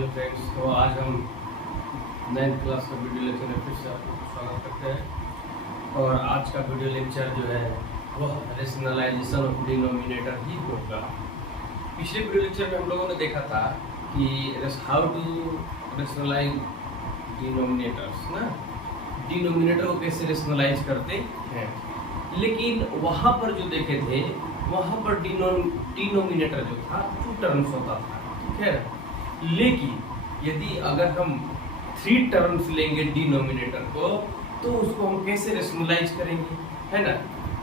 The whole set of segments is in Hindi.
हेलो फ्रेंड्स, तो आज हम 9th क्लास का वीडियो लेक्चर में फिर से आपको स्वागत करते हैं। और आज का वीडियो लेक्चर जो है वह रेशनलाइजेशन ऑफ डिनोमिनेटर ही होगा। पिछले वीडियो लेक्चर में हम लोगों ने देखा था कि हाउ टू रेशनलाइज डिनोमिनेटर्स ना, डिनोमिनेटर को कैसे रेशनलाइज करते हैं। लेकिन वहाँ पर जो देखे थे वहाँ पर डिनोमिनेटर जो था 2 टर्म्स होता था, ठीक है। लेकिन यदि अगर हम 3 टर्म्स लेंगे डिनोमिनेटर को, तो उसको हम कैसे रेशनलाइज करेंगे, है ना।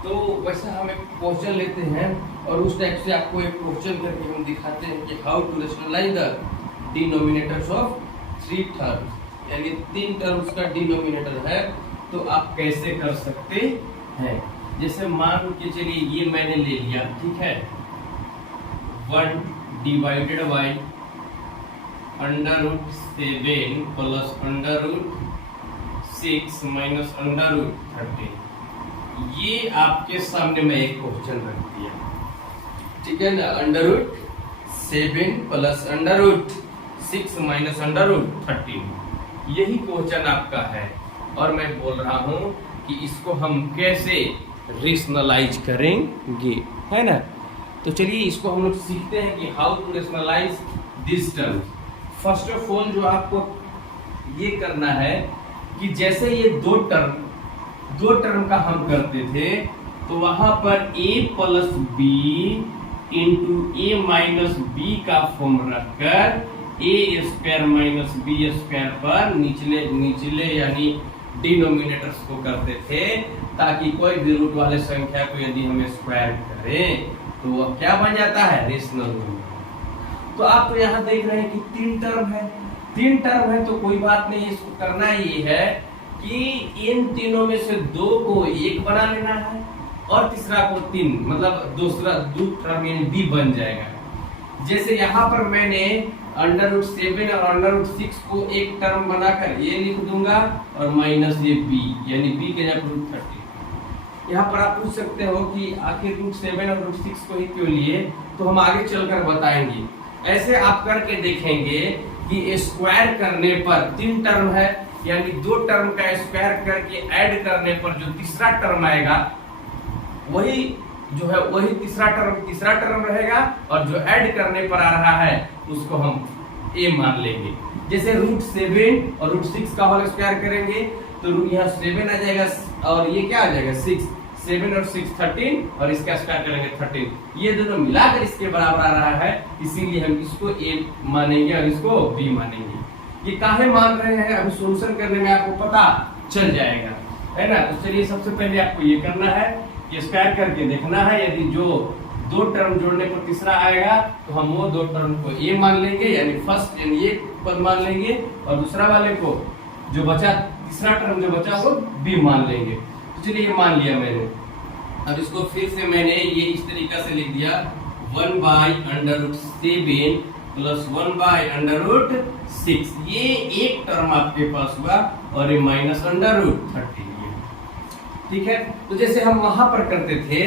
तो वैसा हम एक क्वेश्चन लेते हैं और उस टाइप से आपको एक क्वेश्चन करके हम दिखाते हैं कि how to rationalize the denominators of 3 terms, यानी 3 टर्म्स का डिनोमिनेटर है तो आप कैसे कर सकते हैं। जैसे मान के चलिए ये मैंने ले लिया, ठीक है, 1 डिवाइडेड बाई √7 प्लस √6 माइनस √13। ये आपके सामने मैं एक क्वेश्चन रख दिया, ठीक है ना। √7 प्लस √6 माइनस √13 यही क्वेश्चन आपका है। और मैं बोल रहा हूं कि इसको हम कैसे रेशनलाइज करेंगे, है ना। तो चलिए इसको हम लोग सीखते हैं कि how to rationalize this term. First of all जो आपको ये करना है कि जैसे ये दो टर्म का हम करते थे, तो वहां पर a plus B into A minus B का फॉर्म रखकर a square minus B square पर निचले यानी डिनोमिनेटर्स को करते थे, ताकि कोई भी रूट वाले संख्या को यदि हम स्क्वायर करें तो वह क्या बन जाता है, रेशनल नंबर। तो आप तो यहाँ देख रहे हैं कि 3 टर्म है तो कोई बात नहीं। इसको करना ये है कि इन तीनों में से 2 को 1 बना लेना है और तीसरा को 3, मतलब दूसरा 2 टर्म यानी b बन जाएगा। जैसे यहाँ पर मैंने √7 और √6 को एक टर्म बनाकर ये लिख दूंगा और माइनस ये b, यानी b के जगह √13। यहाँ पर आप पूछ सकते हो कि आखिर √7 और √6 को ही क्यों लिए, तो हम आगे चलकर बताएंगे। ऐसे आप करके देखेंगे कि स्क्वायर करने पर 3 टर्म है, यानी 2 टर्म का स्क्वायर करके ऐड करने पर जो तीसरा टर्म आएगा वही जो है वही तीसरा टर्म रहेगा, और जो ऐड करने पर आ रहा है उसको हम a मान लेंगे। जैसे √7 और √6 का होल स्क्वायर करेंगे तो यहाँ 7 आ जाएगा और ये क्या आ जाएगा 6, 7 और 6 13, और इसका स्क्वायर करेंगे 13। ये दोनों मिलाकर इसके बराबर आ रहा है, इसीलिए हम इसको a मानेंगे और इसको b मानेंगे। ये काहे मान रहे हैं अभी सोल्यूशन करने में आपको पता चल जाएगा, है ना। तो चलिए सबसे पहले आपको ये करना है, ये स्क्वायर करके देखना है। यदि जो 2 टर्म जोड़ने पर तीसरा आएगा तो हम वो 2 टर्म को a मान लेंगे, यानी फर्स्ट यानी ये पद मान लेंगे, और दूसरा वाले को जो बचा तीसरा टर्म जो बचा वो b मान लेंगे। तो चलिए ये मान लिया मैंने। अब इसको फिर से मैंने ये इस तरीका से लिख दिया, 1/√7 प्लस 1/√6। ये एक टर्म आपके पास हुआ और ये माइनस √13, ठीक है। तो जैसे हम वहां पर करते थे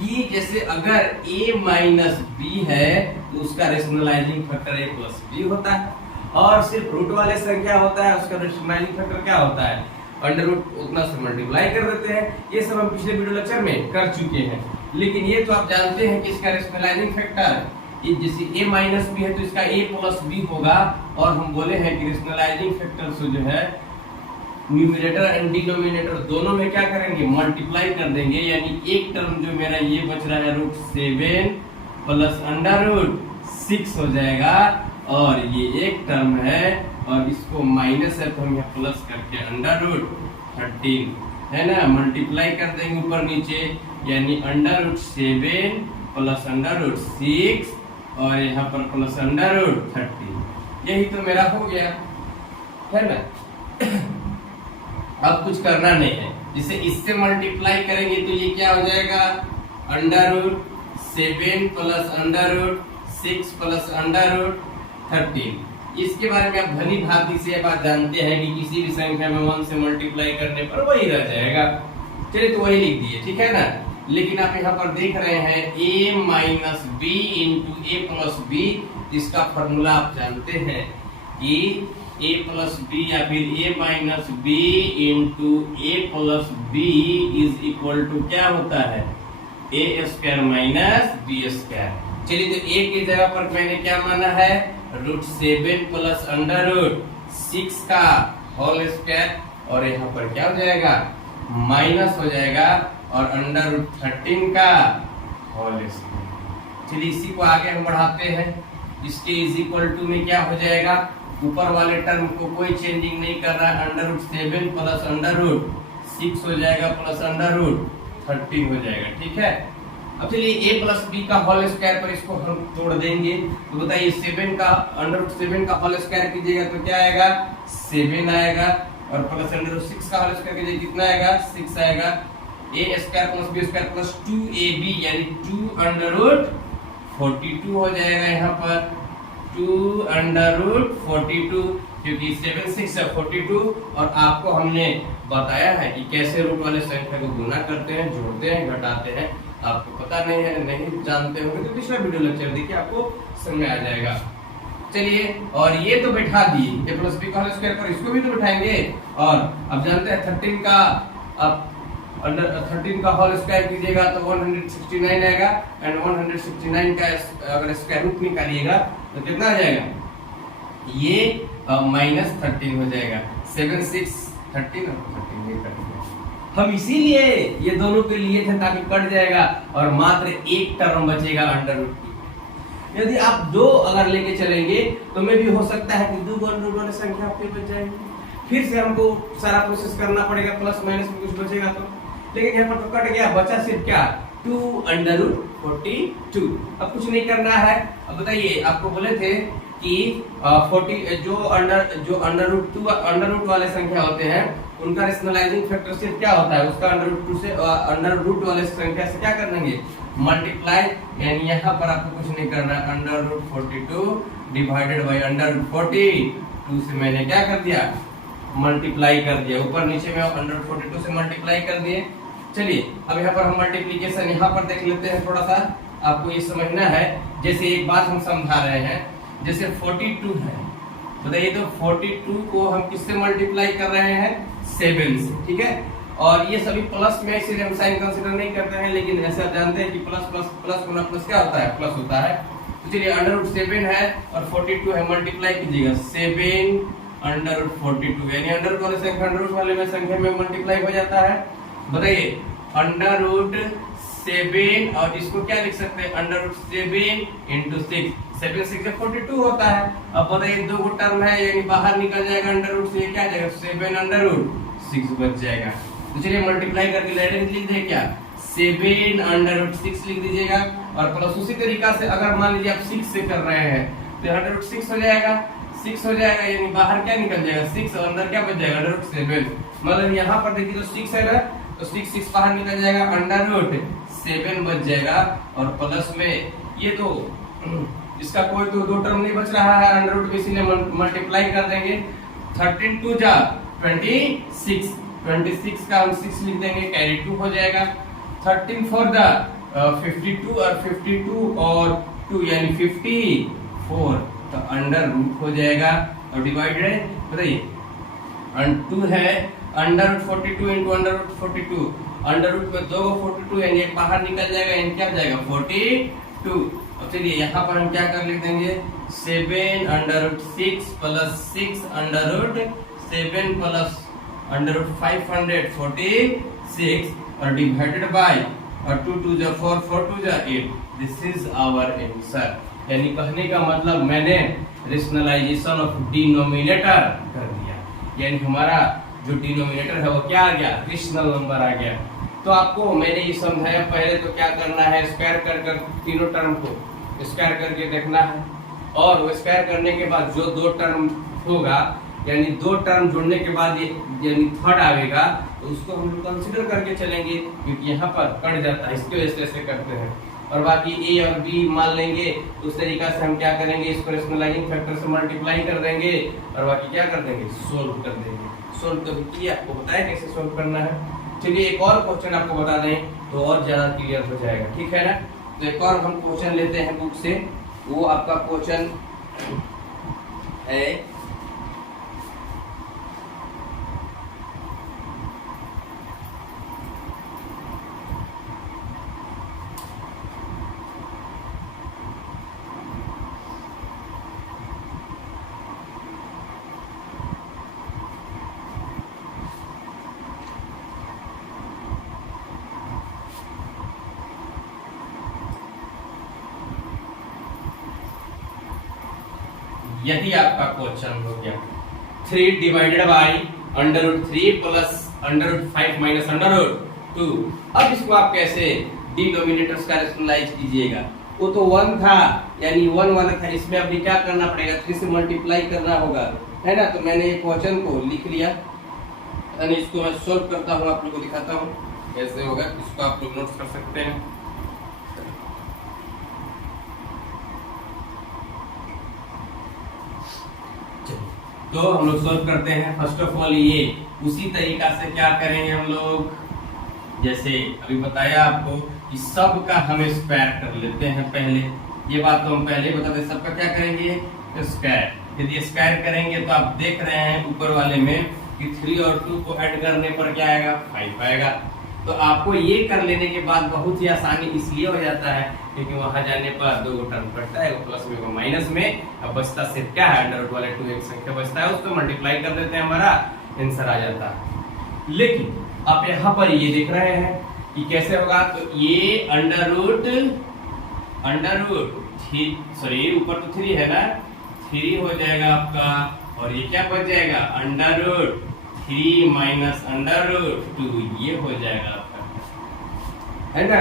कि जैसे अगर a माइनस b है तो उसका rationalising factor a plus b होता है, और सिर्फ रूट वाले संख्या होता है उसका रेशनलाइजिंग फैक्टर क्या होता है, √, उतना से मल्टीप्लाई कर देते हैं। ये सब हम पिछले वीडियो लेक्चर में कर चुके हैं। लेकिन ये तो आप जानते हैं कि इसका रेशनलाइजिंग फैक्टर ये जैसे a माइनस b है तो इसका a प्लस b होगा, और हम बोले हैं कि रेशनलाइजिंग फैक्टर से जो है न्यूमरेटर एंड डिनोमिनेटर दोनों में क्या करेंगे, मल्टीप्लाई कर देंगे। यानी एक टर्म जो मेरा ये बच रहा है √7 प्लस √6 हो जाएगा, और ये एक टर्म है और इसको माइनस है तो हम यहाँ प्लस करके √13, है ना, मल्टीप्लाई कर देंगे ऊपर नीचे, यानी √7 प्लस √6 और यहाँ पर प्लस √13। यही तो मेरा हो गया, है ना। अब कुछ करना नहीं है। जिसे इससे मल्टीप्लाई करेंगे तो ये क्या हो जाएगा, √7 प्लस √6 प्लस √13। इसके बारे में आप भली भांति से बात जानते हैं कि किसी भी संख्या में 1 से मल्टीप्लाई करने पर वही रह जाएगा। चलिए तो वही लिख दिए, ठीक है ना। लेकिन आप यहाँ पर देख रहे हैं a minus B into A plus B, इसका फॉर्मूला आप जानते हैं ए प्लस बी या फिर A minus B into A plus B is equal to क्या होता है, A square minus B square. चलिए तो ए की जगह पर मैंने क्या माना है, √7 प्लस √6 का होल स्क्वायर, और यहाँ पर क्या हो जाएगा, माइनस हो जाएगा, और √13 का होल स्क्वायर। चलिए इसी को आगे हम बढ़ाते हैं, इसके इज इक्वल टू में क्या हो जाएगा, ऊपर वाले टर्म को कोई चेंजिंग नहीं कर रहा है, √7 प्लस √6 हो जाएगा प्लस √13 हो जाएगा। ठीक है, अब चलिए a प्लस बी का होल स्क्वायर पर इसको हम तोड़ देंगे, तो बताइए 7 का √7 का होल स्क्वायर कीजिएगा तो क्या आएगा, 7 आएगा, और प्लस √6 का होल स्क्वायर कीजिए कितना आएगा, 6 आएगा। a square plus b square plus 2ab यानी 2√42 हो जाएगा, यहाँ पर 2√42, क्योंकि 7 6 है 42, और आपको हमने बताया है कि कैसे रूट वाले संख्या को गुना करते हैं, जोड़ते हैं, घटाते हैं। आपको पता नहीं है, नहीं जानते होंगे तो पिछला वीडियो लेक्चर देखिए, आपको समझ में आ जाएगा। चलिए, और ये तो बैठा दिए a प्लस बी का होल स्क्वायर पर, इसको भी तो बैठाएंगे, और अब जानते हैं 13 का, अब 13 का होल स्क्वायर कीजिएगा तो 169 आएगा, एंड 169 का अगर स्क्वायर रूट निकालिएगा तो कितना आ जाएगा, ये -13 हो जाएगा। 7 6 13 और 13 ये कट गया। हम इसीलिए ये दोनों के लिए थे ताकि कट जाएगा, और मात्र एक टर्म बचेगा √2 की। यदि आप 2 अगर लेके चलेंगे तो में भी हो सकता है कि 2 √2 वाली संख्या आपके बच जाएगी, फिर से हमको सारा प्रोसेस करना पड़ेगा, प्लस माइनस में कुछ बचेगा तो, लेकिन यहाँ पर तो कट गया, बचा सिर्फ क्या, 2√42। अब कुछ नहीं करना है। अब बताइए, आपको बोले थे कि 40 जो अंडर रूट वाले संख्या होते हैं उनका रेशनलाइजिंग फैक्टर सिर्फ क्या होता है, उसका √2 से अंडर रूट वाले संख्या से क्या कर देंगे, मल्टीप्लाई, यानी यहाँ पर आपको कुछ नहीं करना है, √42 डिवाइडेड बाय √42 से मैंने क्या कर दिया, मल्टीप्लाई कर दिया, ऊपर नीचे में √42 से मल्टीप्लाई कर दिए। चलिए अब यहाँ पर हम मल्टीप्लीकेशन यहाँ पर देख लेते हैं, थोड़ा सा आपको ये समझना है। जैसे एक बात हम समझा रहे हैं, जैसे 42 है, बताइए तो 42 को हम किससे मल्टीप्लाई कर रहे हैं, 7 से, ठीक है, और ये सभी प्लस में, इसलिए हम साइन कंसीडर नहीं करते हैं, लेकिन ऐसा जानते हैं कि प्लस प्लस प्लस गुना प्लस क्या होता है, प्लस होता है। तो चलिए √7 है और 42 है, मल्टीप्लाई कीजिएगा 7 √42, यानी अंडर वाले संख्या अंडर वाले में संख्या में मल्टीप्लाई हो जाता है। बताइए √7, और इसको क्या लिख सकते हैं, √7 × 6, 7 6 42 होता है। अब बताइए 2 टर्म है, यानी बाहर निकल जाएगा √, से क्या आ जाएगा, 7 √6 बच जाएगा। तो चलिए मल्टीप्लाई करके डायरेक्ट लिख दे, क्या 7 √6 लिख दीजिएगा, और प्लस उसी तरीका से अगर मान लीजिए आप 6 से कर रहे हैं तो √6 हो जाएगा, 6 हो जाएगा, यानी बाहर क्या निकल जाएगा 6, और अंदर क्या बच जाएगा √7। मतलब यहाँ पर देखिए तो 6 है ना, तो 6 बाहर निकल जाएगा, √7 बच जाएगा, और प्लस में ये तो इसका कोई तो 2 टर्म नहीं बच रहा है अंडर रूट में, इसीलिए मल्टीप्लाई कर देंगे। 13 2 जा 26, 26 का हम 6 लिख देंगे, कैरी 2 हो जाएगा। 13 4 जा 52, और 52 और 2 यानी 54, तो अंडर रूट हो जाएगा, और डिवाइडेड बताइए 2 है √42 इंटू √42, अंडर रूट में 2 42, यानी एक बाहर निकल जाएगा, यानी क्या जाएगा 42। अब चलिए यहाँ पर हम क्या कर लिख देंगे, 7 √6 प्लस 6 √7 प्लस √546, और डिवाइडेड बाय, और 2 2 जा 4 4 2 जा 8। This is our answer. यानी कहने का मतलब मैंने रेशनलाइजेशन ऑफ डिनोमिनेटर कर दिया, यानी हमारा जो डिनोमिनेटर है वो क्या आ गया, रेशनल नंबर आ गया। तो आपको मैंने ये समझाया, पहले तो क्या करना है, स्क्वायर कर तीनों टर्म को स्क्वायर करके देखना है, और वो स्क्वायर करने के बाद जो 2 टर्म होगा, यानी 2 टर्म जोड़ने के बाद यानी थर्ड आएगा, तो उसको हम लोग कंसीडर करके चलेंगे, क्योंकि यहाँ पर कट जाता है, इसकी वजह से ऐसे करते हैं। और बाकी ए और बी मान लेंगे, उस तरीका से हम क्या करेंगे, इसको रेशनलाइजिंग फैक्टर से मल्टीप्लाई कर देंगे, और बाकी क्या कर देंगे, सोल्व कर देंगे। सोल्व कर दिया, आपको बताया कैसे सोल्व करना है। चलिए एक और क्वेश्चन आपको बता दें तो और ज्यादा क्लियर हो जाएगा, ठीक है ना। तो एक और हम क्वेश्चन लेते हैं बुक से, वो आपका क्वेश्चन है यही आपका क्वेश्चन हो गया। 3 डिवाइडेड बाई √3 प्लस √5 माइनस √2। अब इसको आप कैसे डिनोमिनेटर्स का रैशनलाइज कीजिएगा? वो तो 1 था, यानी 1 वाला था, इसमें अभी क्या करना पड़ेगा? 3 से मल्टीप्लाई करना होगा, है ना। तो मैंने ये क्वेश्चन को लिख लिया, यानी इसको मैं सॉल्व करता हूँ, आप लोगों को दिखाता हूँ कैसे होगा। इसको आप लोग नोट कर सकते हैं। तो हम लोग सॉल्व करते हैं। फर्स्ट ऑफ ऑल ये उसी तरीका से क्या करेंगे हम लोग, जैसे अभी बताया आपको कि सब का हम स्क्वायर कर लेते हैं पहले। ये बात तो हम पहले बताते, सबका क्या करेंगे? स्क्वायर। यदि स्क्वायर करेंगे तो आप देख रहे हैं ऊपर वाले में कि 3 और 2 को ऐड करने पर क्या आएगा? 5 आएगा। तो आपको ये कर लेने के बाद बहुत ही आसानी इसलिए हो जाता है क्योंकि वहां जाने पर 2 टर्म पड़ता है, प्लस में को माइनस में। अब बचता सिर्फ क्या है? अंडर रूट वाले 2 एक संख्या बचता है, उसको मल्टीप्लाई कर देते हैं, हमारा आंसर आ जाता है। लेकिन आप यहाँ पर ये देख रहे हैं कि कैसे होगा। तो ये अंडर रूट सॉरी ऊपर तो 3 है ना, 3 हो जाएगा आपका, और ये क्या बच जाएगा? Under root 3 minus under root 2, ये हो जाएगा आपका, है ना।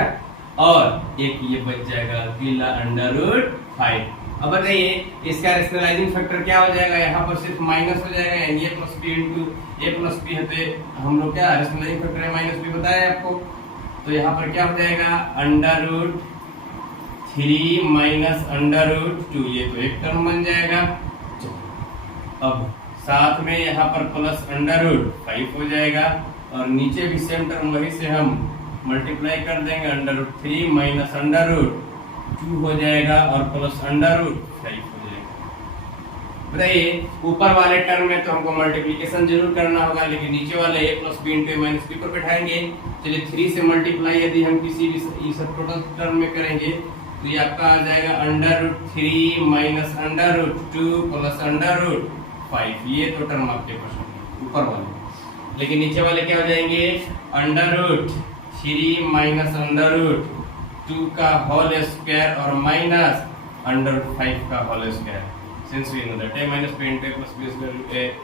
और एक ये बच जाएगा अकेला अंडर रूट 5। अब बताइए इसका रैशनलाइजिंग फैक्टर क्या हो जाएगा? यहाँ पर सिर्फ माइनस हो जाएगा, यानी a plus B into A plus B है, तो हम लोग क्या रैशनलाइजिंग फैक्टर है माइनस बी बताया आपको। तो यहाँ पर क्या हो जाएगा? Under root 3 minus under root 2, ये तो एक टर्म बन जाएगा। अब साथ में यहाँ पर प्लस अंडर रूट 5 हो जाएगा, और नीचे भी सेम टर्म वही से हम मल्टीप्लाई कर देंगे। Under root 3 minus under root 2 हो जाएगा, और प्लस अंडर रूट 5 हो जाएगा। बताइए ऊपर वाले टर्म में तो हमको मल्टीप्लिकेशन जरूर करना होगा, लेकिन नीचे वाले a plus B into minus B पर बैठाएंगे। चलिए 3 से मल्टीप्लाई यदि हम किसी भी सब टोटल टर्म में करेंगे तो ये आपका आ जाएगा under root 3 minus under root 2 plus under root 5। ये तो टर्म आपके पास होंगे ऊपर वाले। लेकिन नीचे वाले क्या हो जाएंगे? Under root 3 minus under root 2 का होल स्क्वायर और माइनस अंडर रूट 5 का whole square. Since we know that a minus b into a plus b square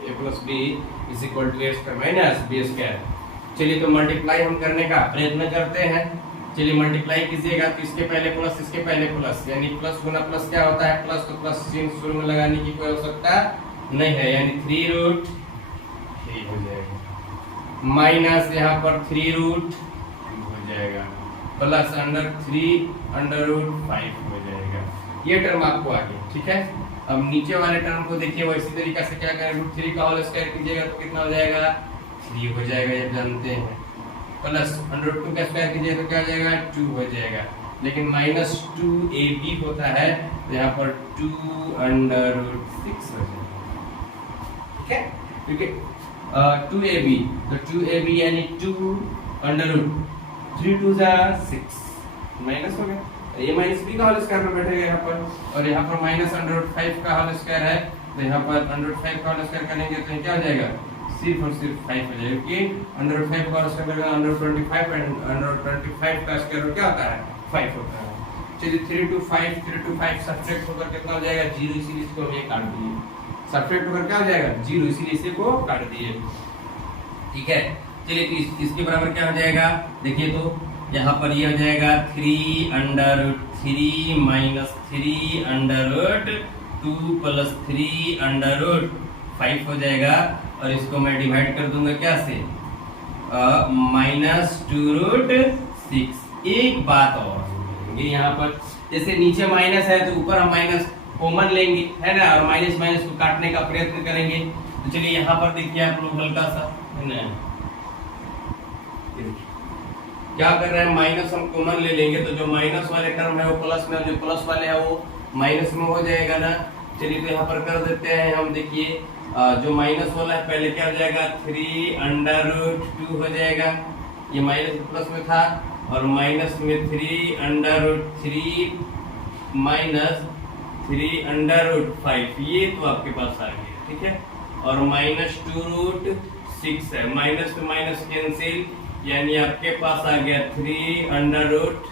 a plus b is equal to a square minus b square। चलिए तो मल्टीप्लाई हम करने का प्रयत्न करते हैं। चलिए मल्टीप्लाई कीजिएगा तो इसके पहले प्लस इसके पहले प्लस, यानी प्लस गुना प्लस क्या होता है? प्लस। तो प्लस चिन्ह शुरू में लगाने की कोई आवश्यकता नहीं है, यानी 3 रूट 3 हो जाएगा, माइनस यहाँ पर 3 रूट हो जाएगा, प्लस अंडर 3 अंडर रूट 5 हो जाएगा। ये टर्म आपको आ गया, ठीक है। अब नीचे वाले टर्म को देखिए, वो इसी तरीका से क्या करें? रूट 3 का होल स्क्वायर कीजिएगा तो कितना हो जाएगा? 3 हो जाएगा, ये जानते हैं। प्लस अंडर रूट 2 का स्क्वायर कीजिएगा तो क्या हो जाएगा? 2 हो जाएगा। लेकिन माइनस 2ab होता है तो यहाँ पर 2 अंडर रूट 6 हो जाएगा, ठीक है। क्योंकि 2ab, तो 2ab यानी 2 अंडर रूट 3 2 6 माइनस हो गया। ये माइनस बी का होल स्क्वायर में बैठेगा यहाँ पर, और यहाँ पर माइनस अंडर रूट 5 का होल स्क्वायर है, तो यहाँ पर अंडर रूट 5 का होल स्क्वायर करेंगे तो क्या हो जाएगा? सिर्फ और सिर्फ 5 हो जाएगा, क्योंकि अंडर रूट 5 का होल स्क्वायर करेंगे under root 25 and under root 25 का स्क्वायर क्या होता है? 5 होता है। चलिए 3 to 5 सब्ट्रैक्ट होकर कितना हो जाएगा? 0, इसीलिए इसको हम ये काट दिए। सब्ट्रैक्ट होकर क्या हो जाएगा? 0, इसीलिए इसे को काट दिए, ठीक है। चलिए तो इसके बराबर क्या हो जाएगा? देखिए तो यहाँ पर ये हो जाएगा 3 under root 3 minus 3 under root 2 plus 3 under root 5 हो जाएगा, और इसको मैं डिवाइड कर दूंगा क्या से? Minus 2 root 6। एक बात और यहाँ पर, जैसे नीचे माइनस है तो ऊपर हम माइनस कॉमन लेंगे, है ना, और माइनस माइनस को काटने का प्रयत्न करेंगे। तो चलिए यहाँ पर देखिए आप लोग हल्का सा, है ना, क्या कर रहे हैं? माइनस हम कॉमन ले लेंगे तो जो माइनस वाले टर्म है वो प्लस में, जो प्लस वाले है वो माइनस में हो जाएगा ना। चलिए तो यहाँ पर कर देते हैं हम। देखिए जो माइनस वाला है पहले क्या हो जाएगा? 3 अंडर रूट 2 हो जाएगा, ये माइनस प्लस में था, और माइनस में 3 under root 3 minus 3 under root 5, ये तो आपके पास आ गया, ठीक है। और माइनस 2 रूट 6 है, माइनस टू माइनस कैंसिल, यानी आपके पास आ गया 3 अंडर रूट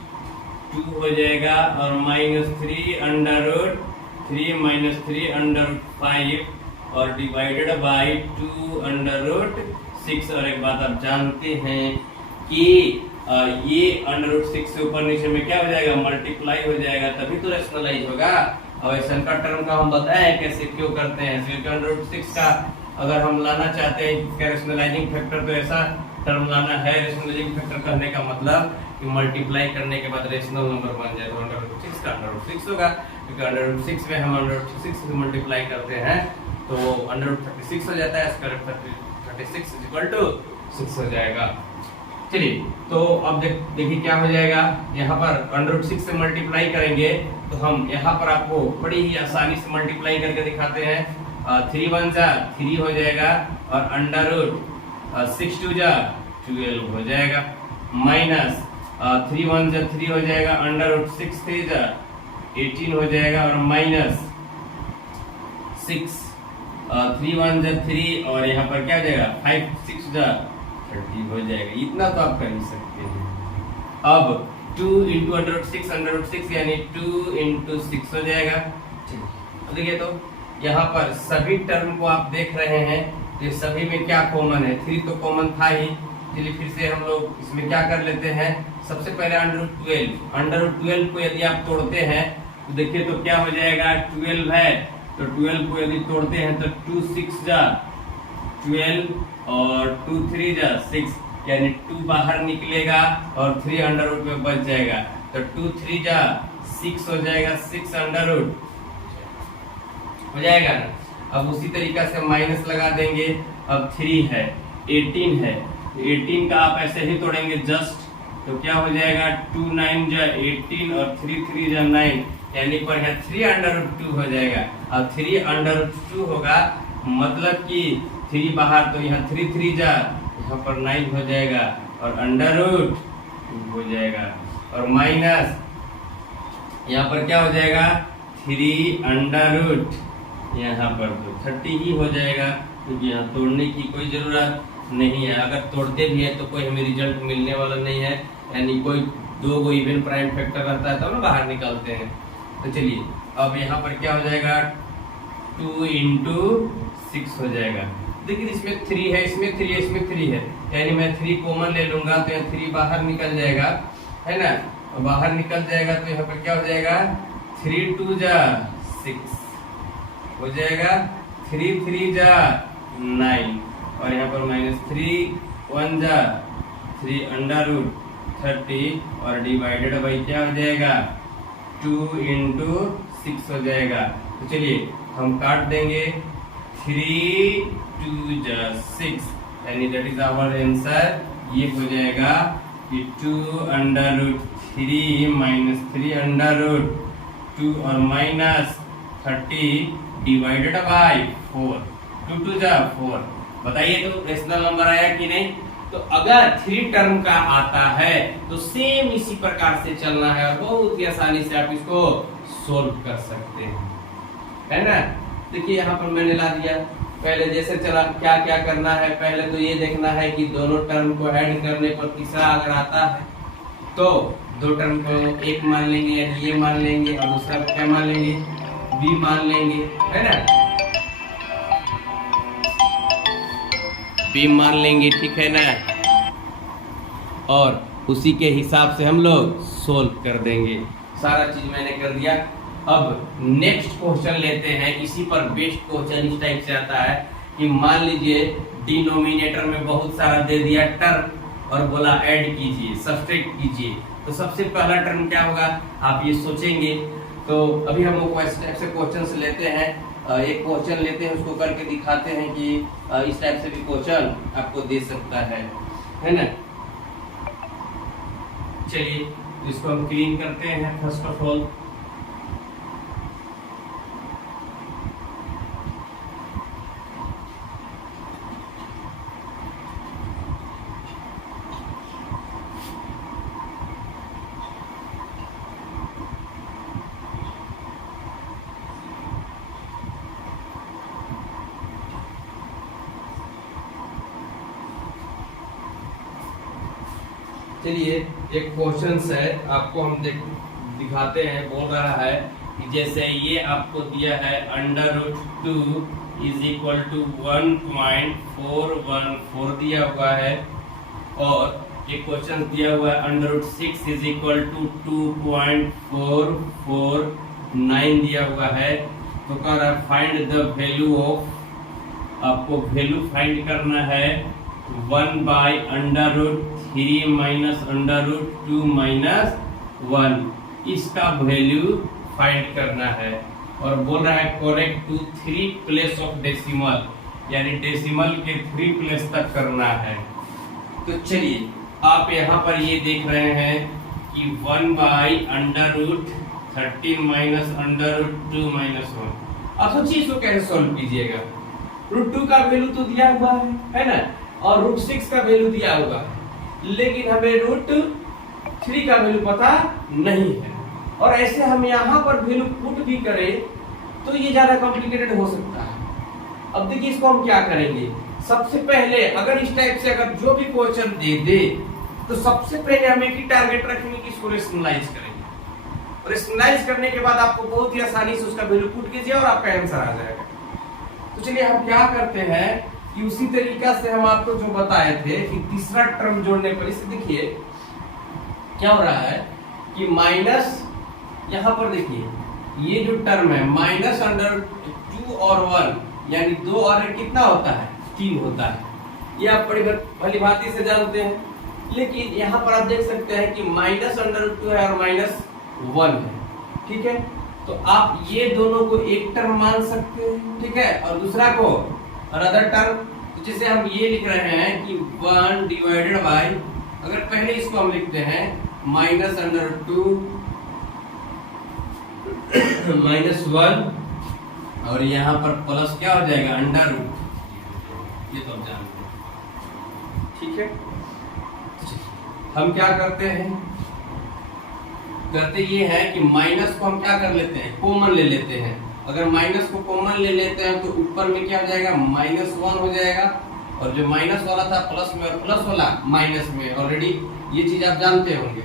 2 हो जाएगा, और minus 3 under root 3 minus 3 under root 5 और डिवाइडेड बाई 2 अंडर रूट 6। और एक बात आप जानते हैं कि ये अंडर रूट 6 से ऊपर नीचे में क्या हो जाएगा, मल्टीप्लाई हो जाएगा, तभी तो रैशनलाइज होगा। और ऐसा का टर्म का हम बताएं कैसे क्यों करते हैं। क्योंकि अंडर रूट 6 का अगर हम लाना चाहते हैं इसका रैशनलाइजिंग फैक्टर, तो ऐसा टर्म लाना है। रैशनलाइजिंग फैक्टर कहने का मतलब कि मल्टीप्लाई करने के बाद रेशनल नंबर बन जाए, तो अंडर रूट 6 का अंडर रूट 6 होगा। क्योंकि अंडर रूट 6 में हम अंडर रूट 6 से मल्टीप्लाई करते हैं तो अंडर रूट 36 हो जाता है। Square root 36 is equal to 6 हो जाएगा। चलिए, तो अब देखिए क्या हो जाएगा। यहाँ पर अंडर रूट 6 से मल्टीप्लाई करेंगे तो हम यहाँ पर आपको बड़ी ही आसानी से मल्टीप्लाई करके दिखाते हैं। 3 1 जा 3 हो जाएगा और अंडर रूट 6 2 जा 12 हो जाएगा, माइनस 3 1 जा 3 हो जाएगा, अंडर रूट 6 3 जा 18 हो जाएगा और माइनस 6 3 1 जा 3 और यहाँ पर क्या हो जाएगा 5 6 जा 30 हो जाएगा। इतना तो आप कर ही सकते हैं। अब 2 इंटू अंडर रूट 6 यानी 2 इंटू 6 हो जाएगा। अब देखिए, तो यहाँ पर सभी टर्म को आप देख रहे हैं, ये सभी में क्या कॉमन है, 3 तो कॉमन था ही। चलिए फिर से हम लोग इसमें क्या कर लेते हैं। सबसे पहले अंडर रूट 12 को यदि आप तोड़ते हैं तो देखिए तो क्या हो जाएगा, 12 है तो 12 को यदि तोड़ते हैं तो 2 6 जा 12 और 2 3 जा 6, यानी 2 बाहर निकलेगा और 3 अंडर रूट में बच जाएगा, तो 2 3 जा 6 हो जाएगा, 6 अंडर रूट हो जाएगा ना। अब उसी तरीका से माइनस लगा देंगे। अब 3 है 18 है, 18 का आप ऐसे ही तोड़ेंगे जस्ट, तो क्या हो जाएगा 2 9 जा 18 और 3 3 जा 9, यानी पर है 3 अंडर रूट 2 हो जाएगा। अब 3 अंडर रूट 2 होगा मतलब कि 3 बाहर, तो यहाँ 3 3 जा यहाँ पर 9 हो जाएगा और अंडर रूट 2 हो जाएगा और माइनस यहाँ पर क्या हो जाएगा 3 अंडर रूट यहाँ पर तो 30 ही हो जाएगा, क्योंकि यहाँ तोड़ने की कोई जरूरत नहीं है। अगर तोड़ते भी है तो कोई हमें रिजल्ट मिलने वाला नहीं है, यानी कोई दो इवन प्राइम फैक्टर रहता है तब तो ना बाहर निकालते हैं। तो चलिए, अब यहाँ पर क्या हो जाएगा 2 इंटू 6 हो जाएगा। देखिए इसमें 3 है, इसमें 3 है, इसमें 3 है, यानी मैं 3 कॉमन ले लूंगा तो यहाँ 3 बाहर निकल जाएगा, है ना। बाहर निकल जाएगा तो यहाँ पर क्या हो जाएगा 3 2 जा 6 हो जाएगा, 3 3 जा 9 और यहाँ पर माइनस 3 1 जा 3 अंडर रूट 30 और डिवाइडेड बाई क्या हो जाएगा 2 इंटू 6 हो जाएगा। तो चलिए हम काट देंगे, 3 2 जा 6 यानी दैट इज आवर आंसर। ये हो जाएगा कि 2 under root 3 minus 3 under root 2 और माइनस 30 डिवाइडेड बाई 4, 2 2 जा 4। बताइए तो रेशनल नंबर आया कि नहीं। तो अगर 3 टर्म का आता है तो सेम इसी प्रकार से चलना है और बहुत ही आसानी से आप इसको सोल्व कर सकते हैं, है ना। देखिए यहाँ पर मैंने ला दिया, पहले जैसे चला क्या क्या करना है, पहले तो ये देखना है कि दोनों टर्म को ऐड करने पर तीसरा अगर आता है तो दो टर्म को एक मान लेंगे, यानी ये मान लेंगे और दूसरा को क्या मान लेंगे बी मान लेंगे, है ना, बी मान लेंगे, ठीक है ना। और उसी के हिसाब से हम लोग सोल्व कर देंगे। सारा चीज मैंने कर दिया। अब नेक्स्ट क्वेश्चन लेते हैं। इसी पर बेस्ड क्वेश्चन इस टाइप से आता है कि मान लीजिए डिनोमिनेटर में बहुत सारा दे दिया टर्म और बोला ऐड कीजिए, सब्ट्रैक्ट कीजिए, तो सबसे पहला टर्म क्या होगा आप ये सोचेंगे। तो अभी हम लोग इस टाइप से क्वेश्चन लेते हैं, एक क्वेश्चन लेते हैं, उसको करके दिखाते हैं कि इस टाइप से भी क्वेश्चन आपको दे सकता है ना। चलिए इसको हम क्लीन करते हैं फर्स्ट ऑफ ऑल। चलिए एक क्वेश्चन है, आपको हम दिखाते हैं। बोल रहा है जैसे ये आपको दिया है √2 इज इक्वल टू 1.414 दिया हुआ है, और एक क्वेश्चन दिया हुआ है √6 इज इक्वल टू 2.449 दिया हुआ है। तो कह रहा है फाइंड द वैल्यू ऑफ, आपको वैल्यू फाइंड करना है 1/√3 माइनस √2 माइनस 1, इसका वैल्यू फाइंड करना है। और बोल रहा है correct to 3 place of decimal, यानी डेसिमल के 3 प्लेस तक करना है। तो चलिए आप यहाँ पर ये देख रहे हैं कि 1/√13 माइनस √2 माइनस 1। अब सोचिए इसको कैसे सॉल्व कीजिएगा। √2 का वैल्यू तो दिया हुआ है ना, और √6 का वैल्यू दिया हुआ है, लेकिन हमें √3 का वैल्यू पता नहीं है। और ऐसे हम यहाँ पर वैल्यू पुट भी करें तो ये ज्यादा कॉम्प्लिकेटेड हो सकता है। अब देखिए इसको हम क्या करेंगे। सबसे पहले अगर इस टाइप से अगर जो भी क्वेश्चन दे दे तो सबसे पहले हम एक ही टारगेट रखेंगे कि इसको रेशनलाइज करेंगे, और रेशनलाइज करने के बाद आपको बहुत ही आसानी से उसका वैल्यू पुट कीजिए और आपका आंसर आ जाएगा। तो चलिए हम क्या करते हैं कि उसी तरीका से हम आपको जो बताए थे कि तीसरा टर्म जोड़ने पर, इसे देखिए क्या हो रहा है कि माइनस, यहाँ पर देखिए ये जो टर्म है -√2 और 1, यानी 2 और 1 कितना होता है, 3 होता है। ये आप बड़ी भली भांति से जानते हैं, लेकिन यहाँ पर आप देख सकते हैं कि -√2 है और -1 है, ठीक है। तो आप ये दोनों को एक टर्म मान सकते हैं, ठीक है, और दूसरा को अनदर टर्म। तो जैसे हम ये लिख रहे हैं कि 1 डिवाइडेड बाय, अगर पहले इसको हम लिखते हैं -√2 -1, और यहाँ पर प्लस क्या हो जाएगा √, ये तो आप जानते हैं, ठीक है। हम क्या करते हैं, करते ये है कि माइनस को हम क्या कर लेते हैं, कॉमन ले लेते हैं। अगर माइनस को कॉमन ले लेते हैं तो ऊपर में क्या हो जाएगा, -1 हो जाएगा, और जो माइनस वाला था प्लस में और प्लस वाला माइनस में, ऑलरेडी ये चीज आप जानते होंगे।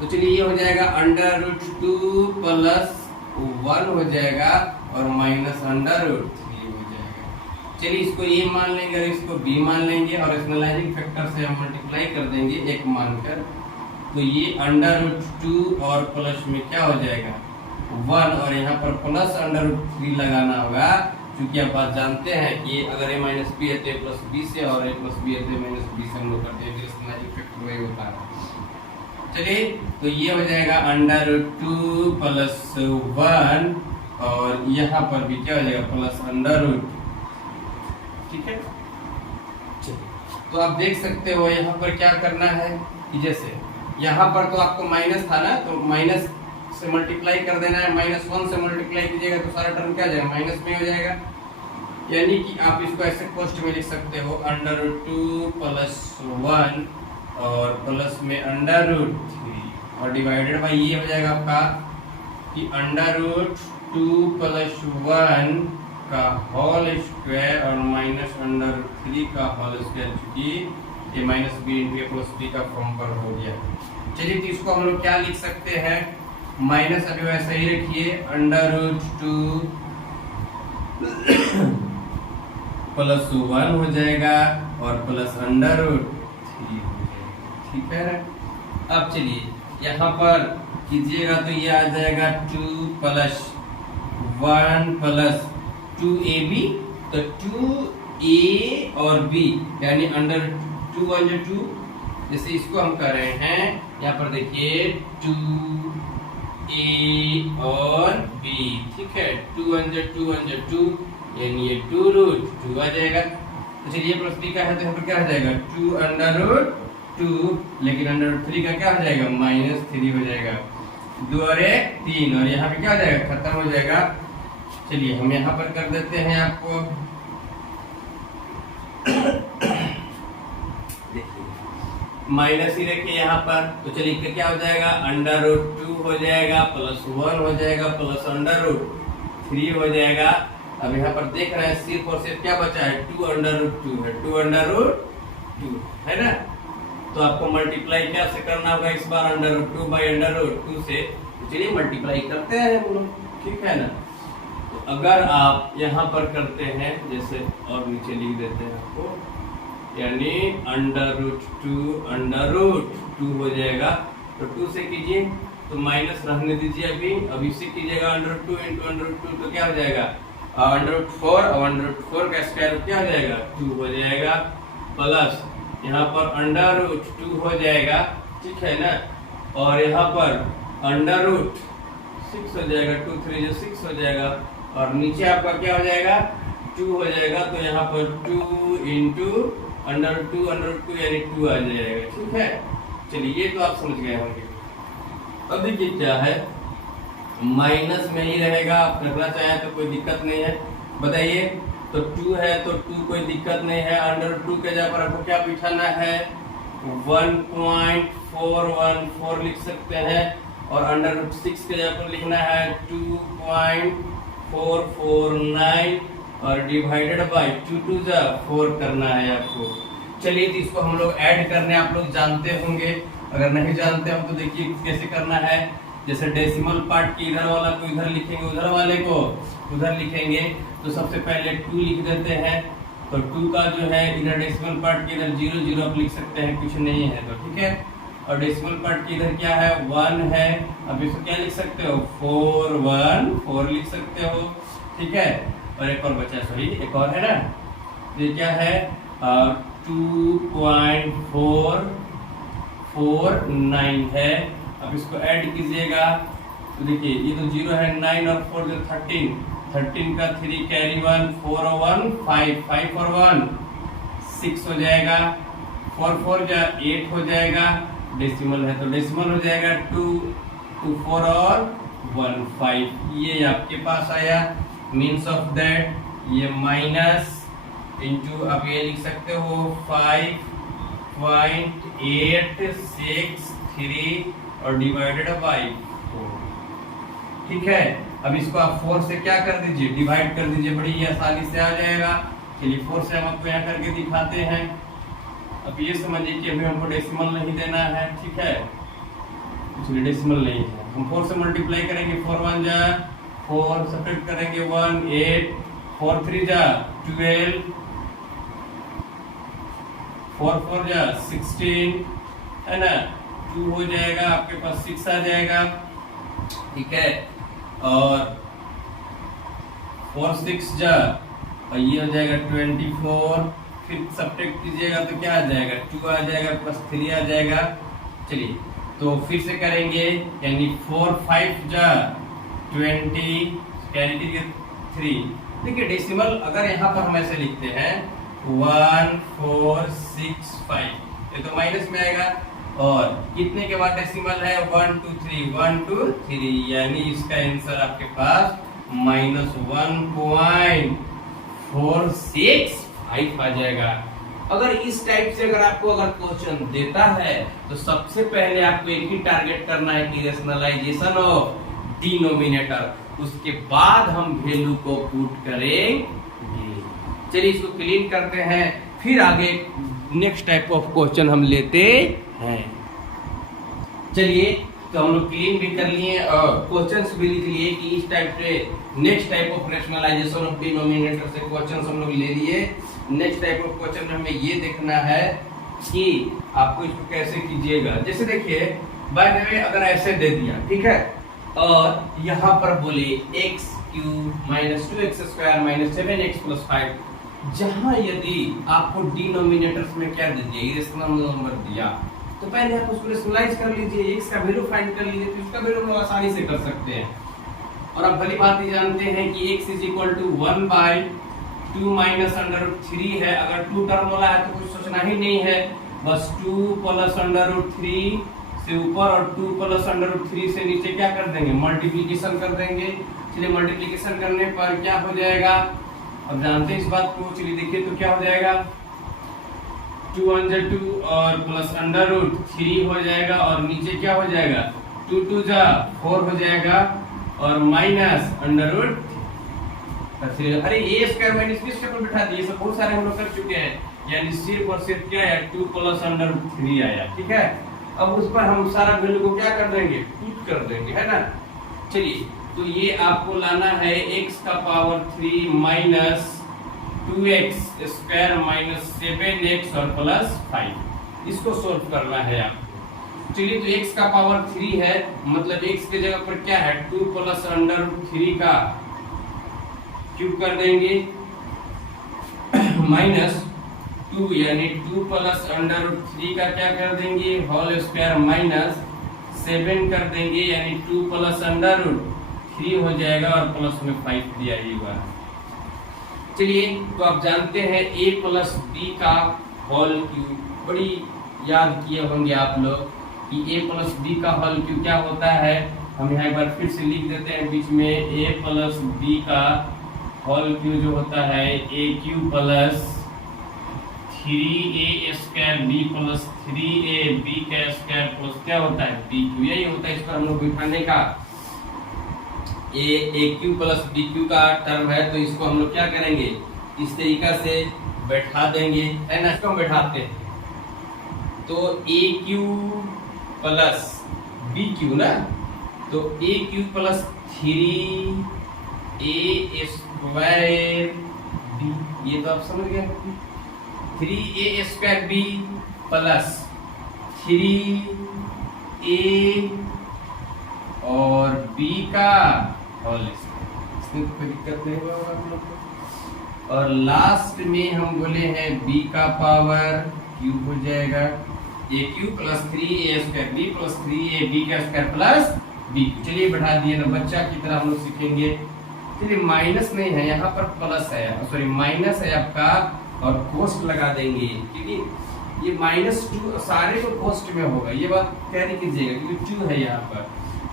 तो चलिए ये हो जाएगा √2 + 1 हो जाएगा और -√3 हो जाएगा। चलिए इसको ये मान लेंगे और इसको b मान लेंगे, और रेशनलाइजिंग फैक्टर से हम मल्टीप्लाई कर देंगे 1 मानकर। तो ये √2 और प्लस में क्या हो जाएगा 1, और यहाँ पर प्लस √3 लगाना होगा, क्योंकि आप बात जानते हैं कि अगर a - b है तो a + b से, और a + b है तो a - b से हम लोग करते हैं, रेशनलाइजिंग फैक्टर वही होता है। चलिए तो ये हो जाएगा √2 + 1, और यहाँ पर भी क्या हो जाएगा +√2, ठीक है। तो आप देख सकते हो यहाँ पर क्या करना है कि जैसे यहाँ पर तो आपको माइनस था ना, तो माइनस से मल्टीप्लाई कर देना है, -1 से मल्टीप्लाई कीजिएगा तो सारा टर्म क्या जाएगा, माइनस में हो जाएगा। यानी कि आप इसको ऐसे पोस्ट में लिख सकते हो √2 + 1 और प्लस में √3, और डिवाइडेड बाय ये हो जाएगा आपका कि √2 + 1 का होल स्क्वायर और -√3 का होल स्क्वायर, क्योंकि ये -b × a + b का फॉर्म पर हो गया। चलिए तो इसको हम लोग क्या लिख सकते हैं, माइनस अभी वैसे ही रखिए, √2 + 1 हो जाएगा और प्लस √3 हो जाएगा, ठीक है। अब चलिए यहाँ पर कीजिएगा तो ये आ जाएगा 2 + 1 + 2ab, तो 2a और b, यानी √2 × 2, जैसे इसको हम कर रहे हैं यहाँ पर देखिए 2a और b, ठीक है। 2 × 2 × 2, यानी ये 2√2 आ जाएगा। तो चलिए प्लस b का है तो यहाँ पर क्या आ जाएगा 2 √2, लेकिन √3 का क्या हो जाएगा -3 हो जाएगा, 2 और 1 3, और यहाँ पे क्या हो जाएगा, खत्म हो जाएगा। चलिए हम यहाँ पर कर देते हैं आपको, माइनस ही रखिए यहाँ पर। तो चलिए क्या हो जाएगा, √2 हो जाएगा +1 हो जाएगा प्लस √3 हो जाएगा। अब यहाँ पर देख रहे हैं सिर्फ और सिर्फ क्या बचा है, 2√2 है, 2√2 है ना। तो आपको मल्टीप्लाई क्या से करना होगा इस बार, √2 / √2 से। चलिए मल्टीप्लाई करते हैं हम लोग। ठीक है ना। तो अगर आप यहाँ पर करते हैं, जैसे और नीचे लिख देते हैं आपको, यानी √2 हो जाएगा। तो 2 से कीजिए तो माइनस रहने दीजिए अभी इससे कीजिएगा √2 × √2 तो क्या हो जाएगा √4, और √4 का स्क्वायर क्या हो जाएगा 2 हो जाएगा, प्लस यहाँ पर √2 हो जाएगा, ठीक है ना। और यहाँ पर √6 हो जाएगा, 2 3 जो 6 हो जाएगा, और नीचे आपका क्या हो जाएगा 2 हो जाएगा। तो यहाँ पर 2 × √2 यानी 2 आ जाएगा, ठीक है। चलिए ये तो आप समझ गए होंगे। अब देखिए क्या है, माइनस में ही रहेगा, आप रखना चाहें तो कोई दिक्कत नहीं है, बताइए। तो 2 है तो 2 कोई दिक्कत नहीं है, √2 के जगह पर आपको क्या बिठाना है 1.414 लिख सकते हैं, और √6 के जगह पर लिखना है 2.449 और डिवाइडेड बाय 2 जा 4 करना है आपको। चलिए तो इसको हम लोग ऐड करने आप लोग जानते होंगे, अगर नहीं जानते हम तो देखिए कैसे करना है। जैसे डेसिमल पार्ट की इधर वाला को इधर लिखेंगे, उधर वाले को उधर लिखेंगे, तो सबसे पहले 2 लिख देते हैं। तो 2 का जो है इधर डेसिमल पार्ट के इधर 0 0 आप लिख सकते हैं, कुछ नहीं है तो ठीक है। और डेसिमल पार्ट की इधर क्या है 1 है, अब इसको क्या लिख सकते हो 4 लिख सकते हो, ठीक है। और एक और बचा, सॉरी एक और है ना, ये क्या है 2.449 है। अब इसको ऐड कीजिएगा तो देखिए ये तो 0 है, 9 और 4 जो 13 का 3 कैरी 1 4 और 1 5 और 1 6 हो जाएगा, 4 4 जा 8 हो जाएगा, डेसिमल है तो डेसिमल हो जाएगा 2 4 और 1 5। ये आपके पास आया, मीन्स ऑफ दैट ये माइनस इंटू आप ये लिख सकते हो 5.863 और डिवाइडेड बाई 4, ठीक है। अब इसको आप 4 से क्या कर दीजिए डिवाइड कर दीजिए, बड़ी आसानी से आ जाएगा। चलिए 4 से हम आपको यहाँ करके दिखाते हैं। अब ये समझिए कि अभी हमको डेसिमल नहीं देना है, ठीक है, इसलिए डेसिमल नहीं है। हम 4 से मल्टीप्लाई करेंगे, 4 1 जा 4, सब्ट्रैक्ट करेंगे 1 8, 4 3 जा 12, 4 4 जा 16 है ना, 2 हो जाएगा आपके पास 6 आ जाएगा, ठीक है। और 4 6 जा और ये हो जाएगा 24, फिर सब्ट्रैक्ट कीजिएगा तो क्या आ जाएगा 2 आ जाएगा प्लस 3 आ जाएगा। चलिए तो फिर से करेंगे, यानी 4 5 जा 20 कैरी कीजिए 3। देखिए डेसिमल अगर यहाँ पर हम ऐसे लिखते हैं 1465, ये तो माइनस में आएगा, और कितने के बाद डेसिमल है 1 2 3 1 2 3, यानी इसका आंसर आपके पास -1.465 आ जाएगा। अगर इस टाइप से अगर आपको क्वेश्चन देता है तो सबसे पहले आपको एक ही टारगेट करना है कि रेशनलाइजेशन ऑफ डिनोमिनेटर, उसके बाद हम वैल्यू को पुट करेंगे। चलिए इसको क्लीन करते हैं, फिर आगे नेक्स्ट टाइप ऑफ क्वेश्चन हम लेते हैं। चलिए तो हम लोग क्लीन भी कर लिए और क्वेश्चंस भी लिख लिए कि इस टाइप से next type of rationalisation of denominator से क्वेश्चंस हम लोग ले लिए। नेक्स्ट टाइप ऑफ क्वेश्चन में हमें ये देखना है कि आपको इसको कैसे कीजिएगा। जैसे देखिए बाय द वे अगर ऐसे दे दिया, ठीक है, और यहाँ पर बोले x³ - 2x² - 7x + 5, जहां यदि आपको डिनोमिनेटर्स में क्या दे दिया इरेशनल नंबर दिया तो पहले आप उसको रेशनलाइज कर लीजिए, x का वैल्यू फाइंड कर लीजिए, तो उसका वैल्यू हम आसानी से कर सकते हैं। और आप भली बात ही जानते हैं कि x = 1/2 - √3 है। अगर 2 टर्म वाला है तो कुछ सोचना ही नहीं है, बस 2 + √3 से ऊपर और 2 + √3 से नीचे क्या कर देंगे मल्टीप्लिकेशन कर देंगे। चलिए मल्टीप्लिकेशन करने पर क्या हो जाएगा, अब जानते हैं इस बात को। चलिए देखिए तो क्या हो जाएगा 2 1 जा 2 और प्लस √3 हो जाएगा, और नीचे क्या हो जाएगा 2 2 जा 4 हो जाएगा और माइनस √3। अरे a² - b² पर बिठा दिए, सब बहुत सारे हम लोग कर चुके हैं, यानी सिर्फ और सिर्फ क्या है 2 + √3 आया, ठीक है। अब उस पर हम सारा वैल्यू को क्या कर देंगे पुट कर देंगे, है ना। चलिए तो ये आपको लाना है x का power 3 minus 2x square minus 7x और प्लस 5। इसको सोल्व करना है आपको। चलिए, तो x का पावर 3 है, मतलब x के जगह पर क्या है 2 प्लस अंडर रूट 3 का क्यूब कर देंगे माइनस 2 यानी 2 प्लस अंडर रूट 3 का क्या कर देंगे होल स्क्वायर माइनस 7 कर देंगे यानी 2 प्लस अंडर रूट 3 हो जाएगा और प्लस में 5 दिया जाएगा। चलिए, तो आप जानते हैं a प्लस b का होल क्यूब, बड़ी याद किए होंगे आप लोग कि a प्लस b का होल क्यूब क्या होता है। हम यहाँ एक बार फिर से लिख देते हैं बीच में, a प्लस b का होल क्यूब जो होता है a cube plus 3a square b plus 3ab का स्क्वायर प्लस क्या होता है b क्यूब। यही होता है, इस पर हम लोग बिठाने का a cube plus B cube का टर्म है, तो इसको हम लोग क्या करेंगे इस तरीका से बैठा देंगे, है ना। इसको हम बैठाते हैं तो a cube plus B cube ना, तो a cube plus 3a square b, ये तो आप समझ गए 3a square b plus 3a और b का होल स्क्वायर, इसमें कोई दिक्कत नहीं होगा आप लोग को। और लास्ट में हम बोले हैं b का पावर क्यूब हो जाएगा a cube plus 3a square b plus 3ab का स्क्वायर प्लस b। चलिए बैठा दिए ना, बच्चा की तरह हम लोग सीखेंगे। चलिए, माइनस नहीं है यहाँ पर, प्लस है, सॉरी माइनस है आपका, और कोस्ट लगा देंगे क्योंकि ये -2 सारे को कोस्ट में होगा, ये बात कैरी कीजिएगा क्योंकि 2 है यहाँ पर,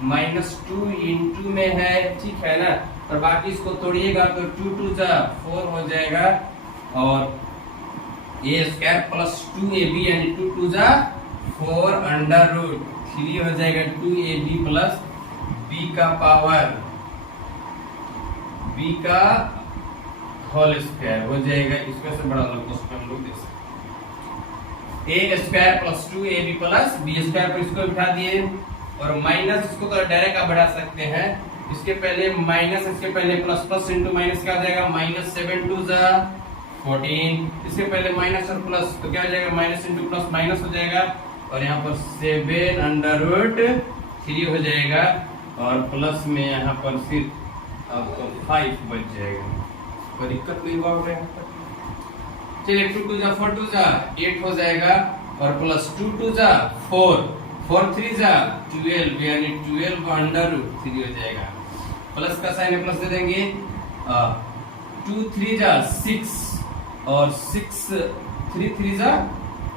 -2 इंटू में है, ठीक है ना। और बाकी इसको तोड़िएगा तो 2 2 जा 4 हो जाएगा और a स्क्वायर प्लस 2ab यानी 2 2 जा 4 अंडर रूट 3 हो जाएगा 2ab प्लस b का पावर b का होल स्क्वायर हो जाएगा। इसमें से बड़ा वाला क्वेश्चन हम लोग देख सकते हैं a square plus 2ab plus b square पर इसको बिठा दिए और माइनस इसको तो डायरेक्ट आप बढ़ा सकते हैं, इसके पहले माइनस, इसके पहले प्लस, प्लस इंटू माइनस क्या हो जाएगा -7 2 जा 14, इसके पहले माइनस और प्लस तो क्या हो जाएगा माइनस इंटू प्लस माइनस हो जाएगा और यहाँ पर 7 अंडर रूट 3 हो जाएगा और प्लस में यहाँ पर सिर्फ आपको 5 बच जाएगा, कोई दिक्कत नहीं होगा यहाँ पर। चलिए 2 2 जा 4 2 जा 8 हो जाएगा और प्लस 2 2 जा 4 4 3 जा 12 यानी 12 अंडर रूट 3 हो जाएगा। प्लस का साइन प्लस दे देंगे 2 3 जा 6 और 6 3 3 जा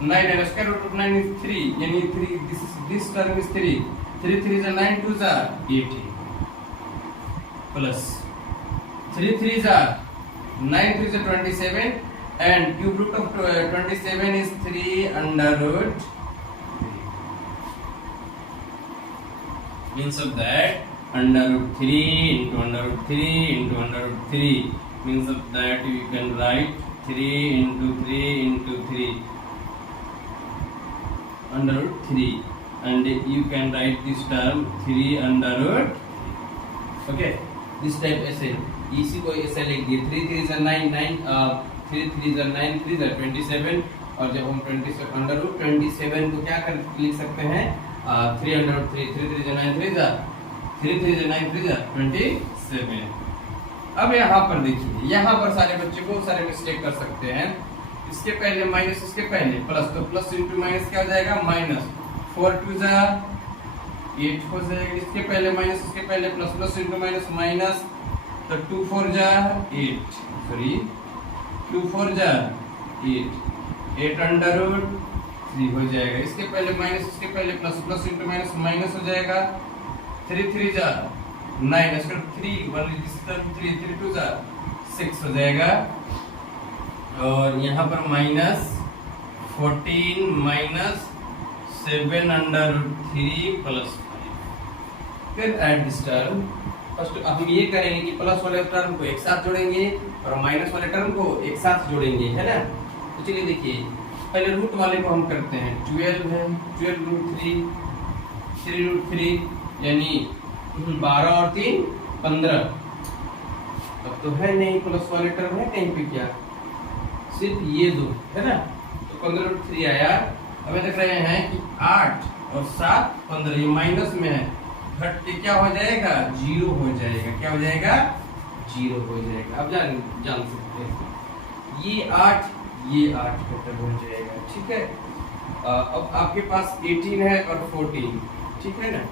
9 and square root of 9 is 3 यानी 3 this term is 3 3 3 जा 9 2 जा 18 प्लस 3 3 जा 9 3 जा 27 and cube root of 27 is 3 under root means of that under root 3 into under root 3 into under root 3 means of that you can write 3 into 3 into 3 under root 3 and you can write this term 3 under root okay this type ऐसे इसी को ऐसे लिख दिए 3 3 is 9 9 3 3 is 9 3 is 27 और जब हम 27 अंडर रूट 27 को क्या कर लिख सकते हैं 3 under root 3 3 3 is 9 3 is 3 3 is 9 3 is 27। अब यहाँ पर देखिए, यहाँ पर सारे बच्चे बहुत सारे मिस्टेक कर सकते हैं, इसके पहले माइनस इसके पहले प्लस, तो प्लस इंटू माइनस क्या हो जाएगा माइनस 4 2 जा 8 हो जाएगा, इसके पहले माइनस इसके पहले plus, plus into minus minus तो 2 4 जा 8 सॉरी 2 4 जा 8 8 अंडर रूट 3 हो जाएगा, इसके पहले माइनस इसके पहले plus, plus into minus minus हो जाएगा 3 3 जा 9 इसका 3 1 इस तरफ 3 3 2 जा 6 हो जाएगा और यहाँ पर minus 14 minus 7 under root 3 plus 5। फिर ऐड दिस टर्म, फर्स्ट हम ये करेंगे कि प्लस वाले टर्म को एक साथ जोड़ेंगे और माइनस वाले टर्म को एक साथ जोड़ेंगे, है ना। तो चलिए देखिए, पहले रूट वाले को हम करते हैं 12 है 12 रूट 3 3 रूट 3 यानी 12 और 3 15, अब तो है नहीं प्लस वाले टर्म है कहीं पे क्या, सिर्फ ये दो है ना, तो 15√3 आया। अब देख रहे हैं कि 8 और 7 15, ये माइनस में है, घट के क्या हो जाएगा, 0 हो जाएगा। क्या हो जाएगा, 0 हो जाएगा। अब जान सकते हैं ये 8 घटक हो जाएगा। ठीक है, अब आपके पास 18 है और 14, ठीक है ना।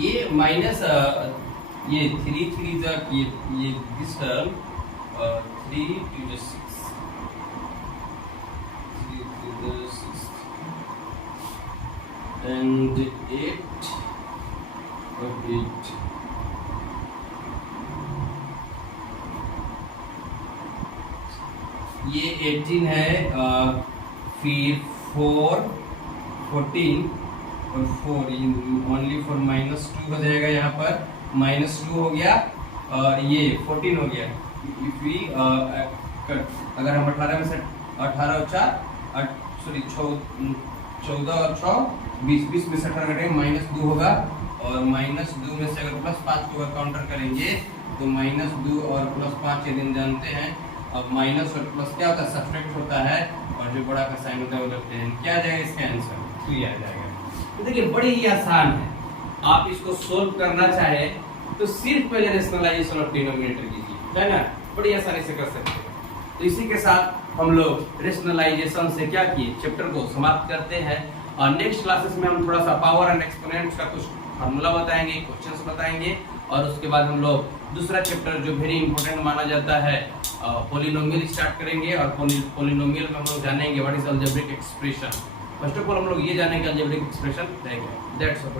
ये माइनस ये 3 3 जा ये this term 3 to the 6, 3 to the 6 and 8 और 8, ये 18 है, फिर 4 14 और 4 ओनली फॉर -2 हो जाएगा, यहाँ पर -2 हो गया और ये 14 हो गया। इफ वी अगर हम 18 में से 18 और 4 सॉरी 14 और 6 20 में से 18 घटेंगे, -2 होगा और -2 में से अगर +5 को काउंटर करेंगे तो -2 और +5 ये दिन जानते हैं। अब माइनस और प्लस क्या होता है, सब्ट्रैक्ट होता है और जो बड़ा का साइन होता है वो लगते हैं। क्या आ जाएगा इसका आंसर, 3 आ जाएगा। तो देखिए बड़ी ही आसान है, आप इसको सोल्व करना चाहे तो सिर्फ पहले रेशनलाइजेशन ऑफ डिनोमिनेटर कीजिए, है ना, बड़ी आसानी से कर सकते हैं। तो इसी के साथ हम लोग रेशनलाइजेशन से क्या किए, चैप्टर को समाप्त करते हैं। और नेक्स्ट क्लासेस में हम थोड़ा सा पावर एंड एक्सपोनेंट्स का कुछ फार्मूला बताएंगे, क्वेश्चंस बताएंगे और उसके बाद हम लोग दूसरा चैप्टर जो वेरी इंपॉर्टेंट माना जाता है पॉलिनोमियल स्टार्ट करेंगे। और पॉलिनोमियल में हम लोग जानेंगे what is algebraic expression. First of all हम लोग ये जानेंगे अलजेब्रिक एक्सप्रेशन, दैट्स ऑल।